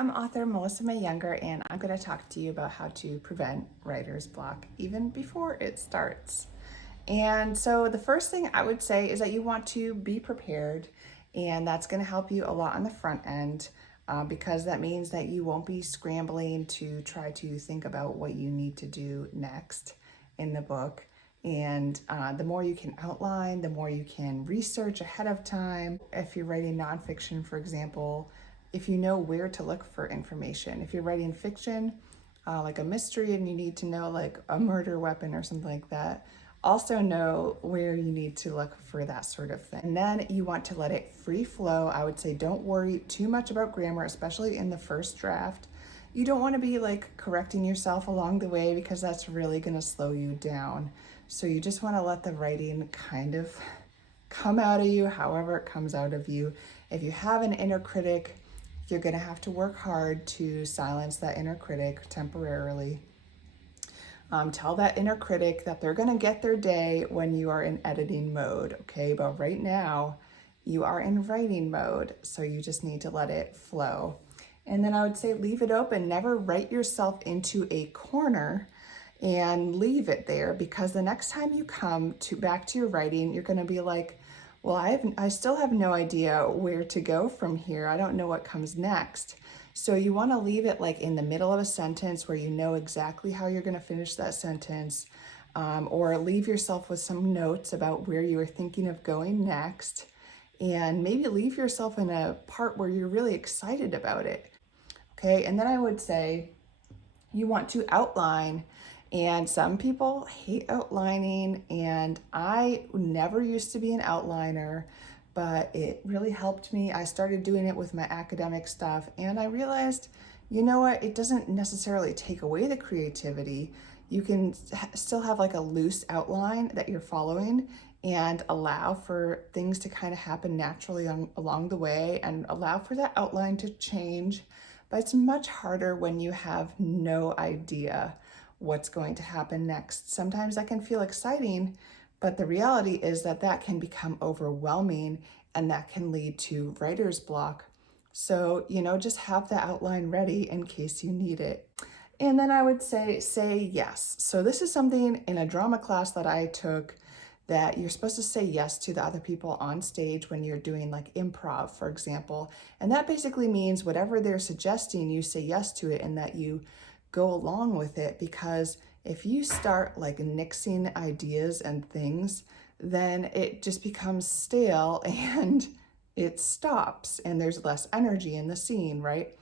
I'm author Melissa May Younger, and I'm going to talk to you about how to prevent writer's block even before it starts. And so the first thing I would say is that you want to be prepared, and that's going to help you a lot on the front end because that means that you won't be scrambling to try to think about what you need to do next in the book. And the more you can outline, the more you can research ahead of time. If you're writing nonfiction, for example, if you know where to look for information. If you're writing fiction, like a mystery, and you need to know like a murder weapon or something like that, also know where you need to look for that sort of thing. And then you want to let it free flow. I would say don't worry too much about grammar, especially in the first draft. You don't want to be like correcting yourself along the way because that's really going to slow you down. So you just want to let the writing kind of come out of you however it comes out of you. If you have an inner critic, you're going to have to work hard to silence that inner critic temporarily. Tell that inner critic that they're going to get their day when you are in editing mode, okay? But right now, you are in writing mode, so you just need to let it flow. And then I would say leave it open. Never write yourself into a corner and leave it there, because the next time you come back to your writing, you're going to be like, well, I still have no idea where to go from here. I don't know what comes next. So you want to leave it like in the middle of a sentence where you know exactly how you're going to finish that sentence, or leave yourself with some notes about where you are thinking of going next, and maybe leave yourself in a part where you're really excited about it. Okay, and then I would say you want to outline. And some people hate outlining, and I never used to be an outliner, but it really helped me. I started doing it with my academic stuff, and I realized, you know what, it doesn't necessarily take away the creativity. You can still have like a loose outline that you're following and allow for things to kind of happen naturally along the way, and allow for that outline to change. But it's much harder when you have no idea what's going to happen next. Sometimes that can feel exciting, but the reality is that that can become overwhelming, and that can lead to writer's block. So, just have the outline ready in case you need it. And then I would say yes. So this is something in a drama class that I took, that you're supposed to say yes to the other people on stage when you're doing like improv, for example. And that basically means whatever they're suggesting, you say yes to it, and that you go along with it, because if you start like nixing ideas and things, then it just becomes stale and it stops, and there's less energy in the scene, right?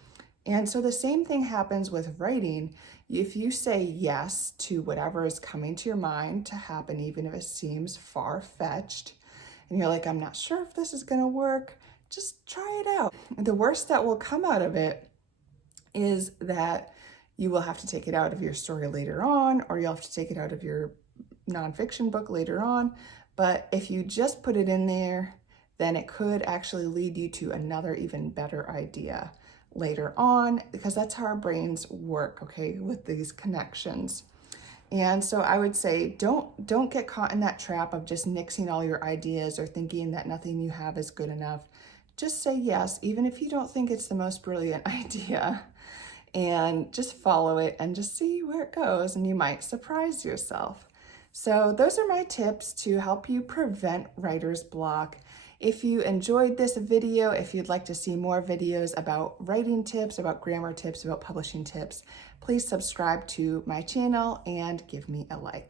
And so the same thing happens with writing. If you say yes to whatever is coming to your mind to happen, even if it seems far-fetched, and you're like, I'm not sure if this is gonna work, just try it out. The worst that will come out of it is that you will have to take it out of your story later on, or you'll have to take it out of your nonfiction book later on. But if you just put it in there, then it could actually lead you to another even better idea later on, because that's how our brains work, okay, with these connections. And so I would say don't get caught in that trap of just nixing all your ideas or thinking that nothing you have is good enough. Just say yes, even if you don't think it's the most brilliant idea, and just follow it and just see where it goes, and you might surprise yourself. So those are my tips to help you prevent writer's block. If you enjoyed this video, if you'd like to see more videos about writing tips, about grammar tips, about publishing tips, please subscribe to my channel and give me a like.